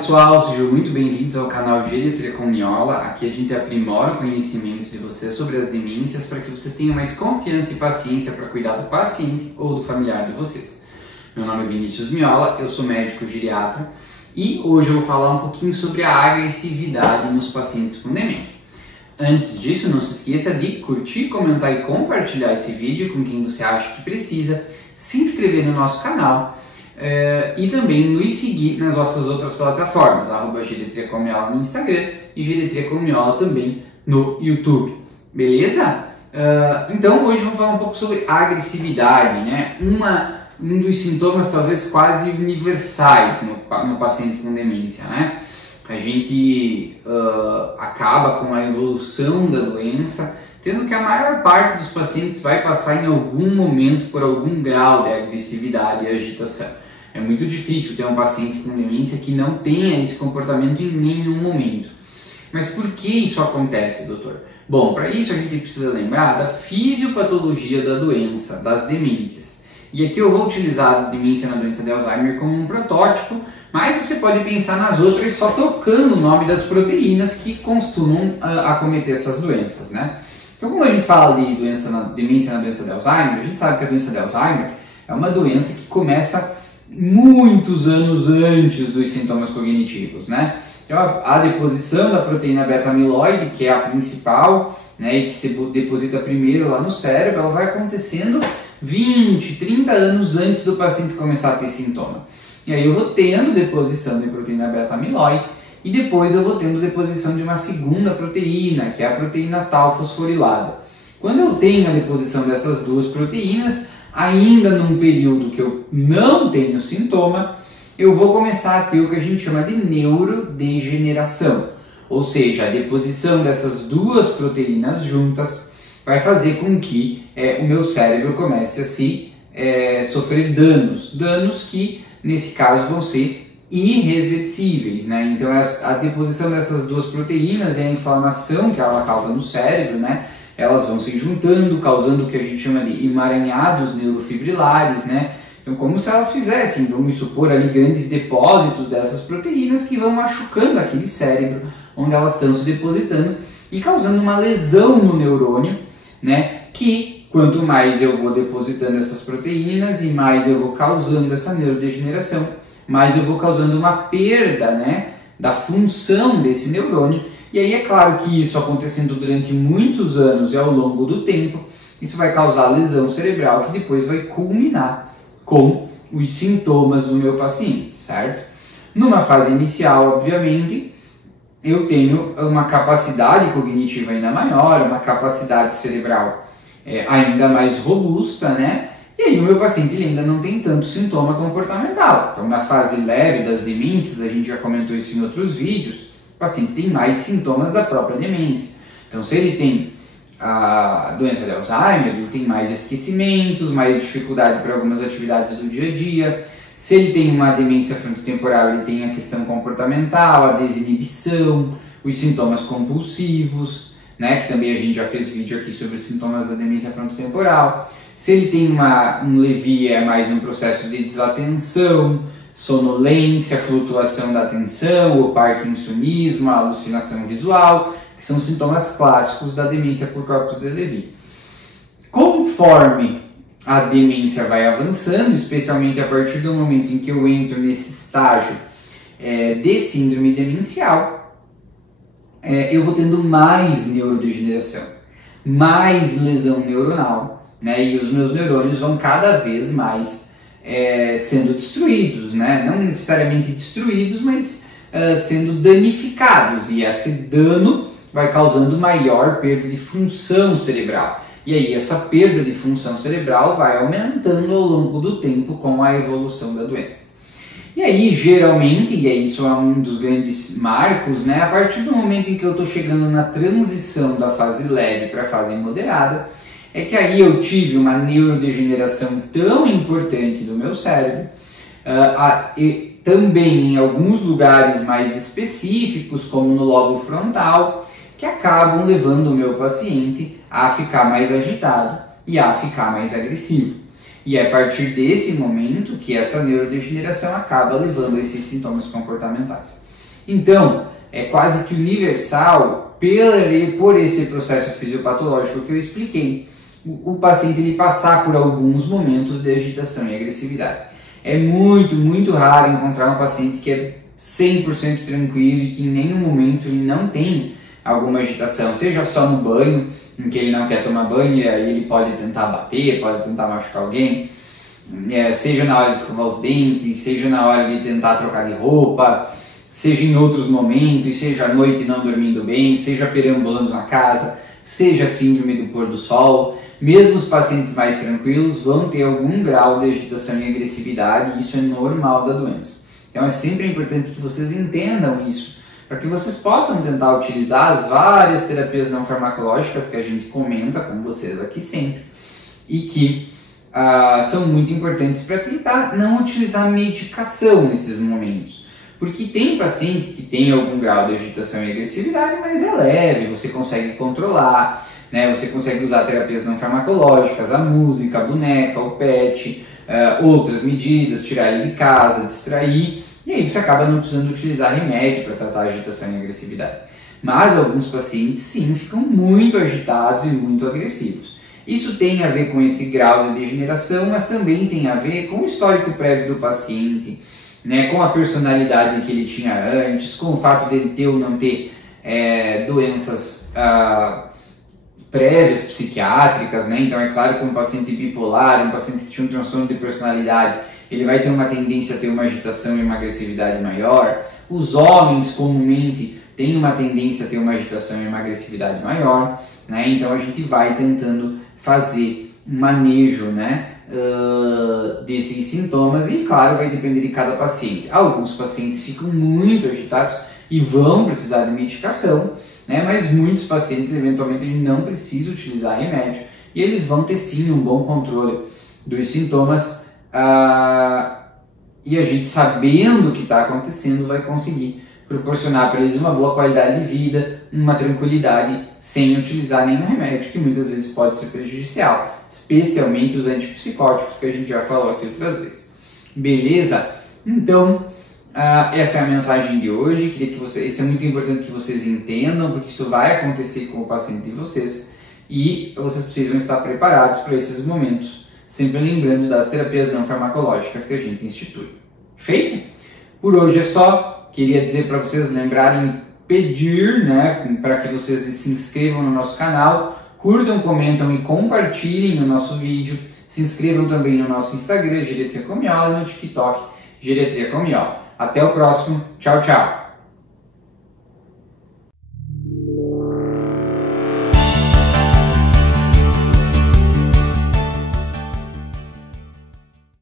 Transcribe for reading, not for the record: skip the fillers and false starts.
pessoal, sejam muito bem-vindos ao canal Geriatria com Miola. Aqui a gente aprimora o conhecimento de vocês sobre as demências para que vocês tenham mais confiança e paciência para cuidar do paciente ou do familiar de vocês. Meu nome é Vinícius Miola, eu sou médico geriatra e hoje eu vou falar um pouquinho sobre a agressividade nos pacientes com demência. Antes disso, não se esqueça de curtir, comentar e compartilhar esse vídeo com quem você acha que precisa, se inscrever no nosso canal e também nos seguir nas nossas outras plataformas, @Geriatria com Miola no Instagram e Geriatria com Miola também no YouTube, beleza? Então hoje eu vou falar um pouco sobre agressividade, né? Um dos sintomas talvez quase universais no paciente com demência, né? A gente acaba com a evolução da doença, tendo que a maior parte dos pacientes vai passar em algum momento por algum grau de agressividade e agitação. É muito difícil ter um paciente com demência que não tenha esse comportamento em nenhum momento. Mas por que isso acontece, doutor? Bom, para isso a gente precisa lembrar da fisiopatologia da doença, das demências. E aqui eu vou utilizar a demência na doença de Alzheimer como um protótipo, mas você pode pensar nas outras só tocando o nome das proteínas que costumam acometer essas doenças, né? Então, quando a gente fala de demência na doença de Alzheimer, a gente sabe que a doença de Alzheimer é uma doença que começa muitos anos antes dos sintomas cognitivos, né? Então, a deposição da proteína beta-amiloide, que é a principal, né, e que se deposita primeiro lá no cérebro, ela vai acontecendo 20, 30 anos antes do paciente começar a ter sintoma. E aí eu vou tendo deposição de proteína beta-amiloide e depois eu vou tendo deposição de uma segunda proteína, que é a proteína tal fosforilada. Quando eu tenho a deposição dessas duas proteínas, ainda num período que eu não tenho sintoma, eu vou começar a ter o que a gente chama de neurodegeneração. Ou seja, a deposição dessas duas proteínas juntas vai fazer com que o meu cérebro comece a sofrer danos que nesse caso vão ser irreversíveis, né? Então a deposição dessas duas proteínas e a inflamação que ela causa no cérebro, né? Elas vão se juntando, causando o que a gente chama de emaranhados neurofibrilares, né? Então, como se elas fizessem, vamos supor ali, grandes depósitos dessas proteínas que vão machucando aquele cérebro onde elas estão se depositando e causando uma lesão no neurônio, né? Que quanto mais eu vou depositando essas proteínas e mais eu vou causando essa neurodegeneração, mais eu vou causando uma perda, né, da função desse neurônio. E aí é claro que isso acontecendo durante muitos anos e ao longo do tempo, isso vai causar lesão cerebral que depois vai culminar com os sintomas do meu paciente, certo? Numa fase inicial, obviamente, eu tenho uma capacidade cognitiva ainda maior, uma capacidade cerebral ainda mais robusta, né? E aí o meu paciente ele ainda não tem tanto sintoma comportamental. Então, na fase leve das demências, a gente já comentou isso em outros vídeos, o paciente tem mais sintomas da própria demência. Então, se ele tem a doença de Alzheimer, ele tem mais esquecimentos, mais dificuldade para algumas atividades do dia a dia. Se ele tem uma demência frontotemporal, ele tem a questão comportamental, a desinibição, os sintomas compulsivos, né, que também a gente já fez vídeo aqui sobre os sintomas da demência frontotemporal. Se ele tem um Lewy, é mais um processo de desatenção, sonolência, flutuação da atenção, o parkinsonismo, a alucinação visual, que são sintomas clássicos da demência por Corpus de Lewy. Conforme a demência vai avançando, especialmente a partir do momento em que eu entro nesse estágio de síndrome demencial, eu vou tendo mais neurodegeneração, mais lesão neuronal, né? E os meus neurônios vão cada vez mais sendo destruídos, né? Não necessariamente destruídos, mas sendo danificados, e esse dano vai causando maior perda de função cerebral. E aí essa perda de função cerebral vai aumentando ao longo do tempo com a evolução da doença. E aí, geralmente, e isso é um dos grandes marcos, né? A partir do momento em que eu estou chegando na transição da fase leve para a fase moderada, é que aí eu tive uma neurodegeneração tão importante do meu cérebro, e também em alguns lugares mais específicos, como no lobo frontal, que acabam levando o meu paciente a ficar mais agitado e a ficar mais agressivo. E é a partir desse momento que essa neurodegeneração acaba levando a esses sintomas comportamentais. Então, é quase que universal por esse processo fisiopatológico que eu expliquei. O paciente ele passar por alguns momentos de agitação e agressividade. É muito, muito raro encontrar um paciente que é 100% tranquilo e que em nenhum momento ele não tem alguma agitação, seja só no banho, em que ele não quer tomar banho e aí ele pode tentar bater, pode tentar machucar alguém, seja na hora de escovar os dentes, seja na hora de tentar trocar de roupa, seja em outros momentos, seja à noite não dormindo bem, seja perambulando na casa, seja síndrome do pôr do sol. Mesmo os pacientes mais tranquilos vão ter algum grau de agitação e agressividade, e isso é normal da doença. Então é sempre importante que vocês entendam isso, para que vocês possam tentar utilizar as várias terapias não farmacológicas que a gente comenta com vocês aqui sempre, e que são muito importantes para tentar não utilizar medicação nesses momentos. Porque tem pacientes que têm algum grau de agitação e agressividade, mas é leve, você consegue controlar, né? Você consegue usar terapias não farmacológicas, a música, a boneca, o pet, outras medidas, tirar ele de casa, distrair, e aí você acaba não precisando utilizar remédio para tratar a agitação e agressividade. Mas alguns pacientes sim ficam muito agitados e muito agressivos. Isso tem a ver com esse grau de degeneração, mas também tem a ver com o histórico prévio do paciente, né, com a personalidade que ele tinha antes, com o fato dele ter ou não ter doenças prévias psiquiátricas, né? Então é claro que um paciente bipolar, um paciente que tinha um transtorno de personalidade, ele vai ter uma tendência a ter uma agitação e uma agressividade maior. Os homens comumente têm uma tendência a ter uma agitação e uma agressividade maior, né? Então a gente vai tentando fazer um manejo, né, desses sintomas, e claro, vai depender de cada paciente. Alguns pacientes ficam muito agitados e vão precisar de medicação, né, mas muitos pacientes eventualmente não precisam utilizar remédio e eles vão ter sim um bom controle dos sintomas, e a gente, sabendo o que está acontecendo, vai conseguir proporcionar para eles uma boa qualidade de vida, uma tranquilidade, sem utilizar nenhum remédio, que muitas vezes pode ser prejudicial, especialmente os antipsicóticos, que a gente já falou aqui outras vezes. Beleza? Então, essa é a mensagem de hoje. Queria que vocês, isso é muito importante que vocês entendam, porque isso vai acontecer com o paciente de vocês, e vocês precisam estar preparados para esses momentos, sempre lembrando das terapias não farmacológicas que a gente institui. Feito? Por hoje é só. Queria dizer para vocês lembrarem, pedir, né, para que vocês se inscrevam no nosso canal, curtam, comentam e compartilhem o nosso vídeo, se inscrevam também no nosso Instagram, Geriatria com Miola, e no TikTok, Geriatria com Miola. Até o próximo, tchau, tchau!